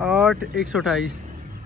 8128۔